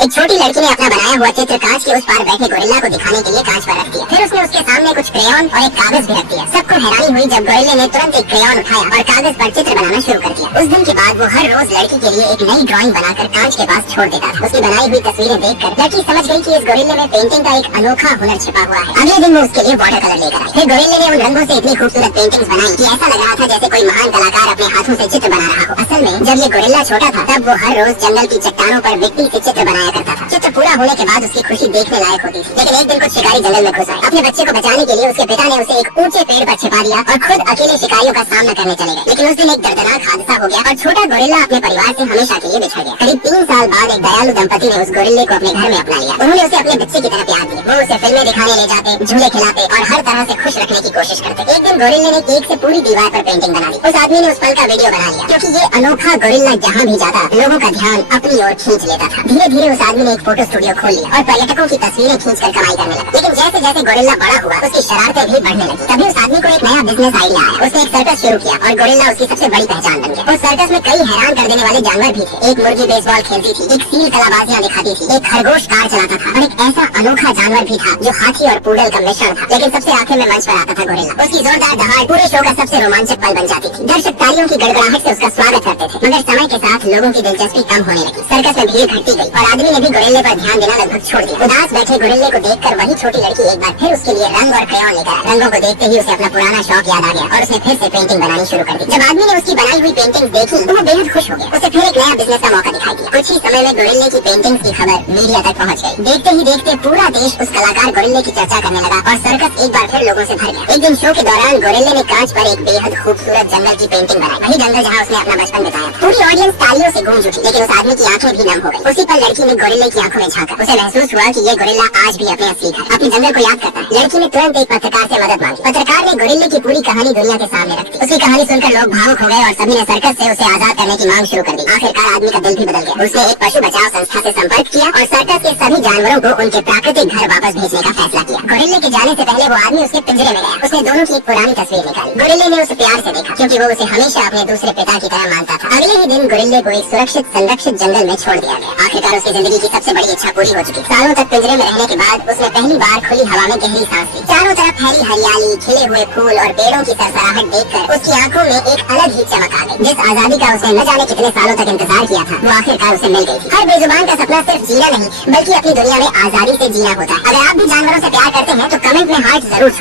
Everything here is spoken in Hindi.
एक छोटी लड़की ने अपना बनाया हुआ चित्र कांच के उस पार बैठे गोरिल्ला को दिखाने के लिए कांच पर रख दिया। फिर उसने उसके सामने कुछ क्रेयॉन और एक कागज भी रख दिया। सबको हैरानी हुई जब गोरिल्ले ने तुरंत एक क्रेयॉन उठाया और कागज पर चित्र बनाना शुरू कर दिया। उस दिन के बाद वो हर रोज लड़की के लिए एक नई ड्राइंग बनाकर कांच के पास छोड़ देता था। उसकी बनाई हुई तस्वीरें देखकर लड़की समझ गई कि इस गोरिल्ले में पेंटिंग का एक अनोखा हुनर छिपा हुआ है। अगले दिन वो उसके लिए वाटर कलर लेकर आई। फिर गोरिल्ले ने उन रंगों से इतनी खूबसूरत पेंटिंग्स बनाई कि ऐसा लग रहा था जैसे कोई महान कलाकार अपने हाथों से चित्र बना रहा हो। असल में जब ये गोरिल्ला छोटा था तब वो हर रोज जंगल की चट्टानों पर मिट्टी से चित्र बनाया करता था। चित्र पूरा होने के बाद उसकी खुशी देखने लायक होती थी। लेकिन एक दिन कुछ शिकारी जंगल में घुस आए। अपने बच्चे को बचाने के लिए उसके पिता ने उसे एक ऊंचे पेड़ पर छिपा दिया और खुद अकेले शिकारियों का सामना करने चले गए। लेकिन उस दिन एक दर्दनाक हादसा हो गया और छोटा गोरिल्ला अपने परिवार से हमेशा के लिए बिछड़ गया। करीब 3 साल बाद एक दयालु दंपति ने उस गोरिल्ले को अपने घर में अपना लिया। उन्होंने उसे अपने बच्चे की तरह प्यार दिया। वो उसे फिल्में दिखाने ले जाते, झूले खिलाते और हर तरह से खुश रखने की कोशिश करते। एक दिन गोरिल्ले ने केक से पूरी दीवार पर पेंटिंग बना दी। उस आदमी ने उस पल का वीडियो बना लिया क्योंकि ये अनोखा गोरिल्ला जहाँ भी जाता लोगों का ध्यान अपनी ओर खींच लेता था। धीरे धीरे उस आदमी ने एक फोटो स्टूडियो खोल लिया और पर्यटकों की तस्वीरें खींचकर कमाई करने लगा। लेकिन जैसे जैसे गोरिल्ला बड़ा हुआ उसकी शरारतें भी बढ़ने लगी। तभी उस आदमी को एक नया बिजनेस आइडिया आया। उसने एक सर्कस शुरू किया और गोरिल्ला उसकी सबसे बड़ी पहचान बन गया। उस सर्कस में कई हैरान कर देने वाले जानवर भी थे। एक मुर्गी बेसबॉल खेलती थी, एक सील कलाबाजियां दिखाती थी, एक खरगोश कार चलाता था और एक ऐसा अनोखा जानवर भी था जो हाथी और पूडल का मिश्रण था। लेकिन सबसे आखिर में मंच पर आता था गोरिल्ला। उसकी जोरदार दहाड़ पूरे शो का सबसे रोमांचक पल बन जाती थी। दर्शक तालियों की गड़गड़ाहट से उसका स्वागत करते थे। मगर समय के साथ लोगों की दिलचस्पी कम होने लगी। सर्कस में भीड़ घटती गई और आदमी ने भी गोरिल्ले पर ध्यान देना लगभग छोड़ दिया। उदास बैठे गोरिल्ले को देखकर वही छोटी लड़की एक बार फिर उसके लिए रंग और क्रेयॉन लेकर आई। रंगों को देखते ही उसे अपना पुराना शौक याद आ गया और उसने फिर से पेंटिंग बनानी शुरू कर दी। जब आदमी ने उसकी बनाई हुई पेंटिंग देखी तो वो बेहद खुश हो गया। उसे फिर एक नया बिजनेस का मौका दिखाई दिया। कुछ ही समय में गोरिल्ले की पेंटिंग्स की खबर मीडिया तक पहुंच गई। देखते ही देखते पूरा देश उस कलाकार गोरिल्ले की चर्चा करने लगा और सर्कस एक बार फिर लोगों से भर गया। एक दिन शो के दौरान गोरिल्ले ने कांच पर एक बेहद खूबसूरत जंगल की पेंटिंग बनाई। वही जंगल जहाँ उसने अपना बचपन बिताया। पूरी ऑडियंस तालियों से गूंज उठी। लेकिन उस आदमी की आंखें भी नम हो गई। उसी पर लड़की ने गोरिल्ले की आंखों में झांका। उसे महसूस हुआ कि ये गोरिल्ला आज भी अपने असली घर, अपने जंगल को याद करता है। लड़की ने तुरंत एक पत्रकार से मदद मांगी। पत्रकार ने गोरिल्ले की पूरी कहानी दुनिया के सामने रख दी। उसकी कहानी सुनकर लोग भावुक हो गए और सभी ने सर्कस से उसे आजाद करने की मांग शुरू कर दी। आखिरकार आदमी का दिल भी बदल गया। उसने एक पशु बचाव संस्था से संपर्क किया और सर्कस के सभी जानवरों को उनके प्राकृतिक घर वापस भेजने का फैसला किया। गोरिल्ले के जाने से पहले वो आदमी उसके पिंजरे में गया। उसने दोनों की एक पुरानी तस्वीर निकाली। गोरिल्ले ने उसे प्यार से देखा क्योंकि वो उसे हमेशा अपने दूसरे पिता की तरह मानता था। अगले ही दिन गोरिल्ले को एक सुरक्षित संरक्षित जंगल में छोड़ दिया गया। आखिरकार उसकी जिंदगी की सबसे बड़ी इच्छा पूरी हो चुकी। सालों तक पिंजरे में रहने के बाद उसने पहली बार खुली हवा में गहरी सांस ली। चारों तरफ फैली हरियाली, खिले हुए फूल और पेड़ों की सरसराहट देखकर उसकी आंखों में एक अलग ही चमक आ गई। जिस आजादी का उसने न जाने कितने सालों तक इंतजार किया था वो आखिरकार उसे मिल गई थी। हर बेजुबान का सपना सिर्फ जीना नहीं बल्कि अपनी दुनिया में आजादी से जीना होता है। अगर आप भी जानवरों से प्यार करते हैं तो कमेंट में हार्ट जरूर छोड़ें।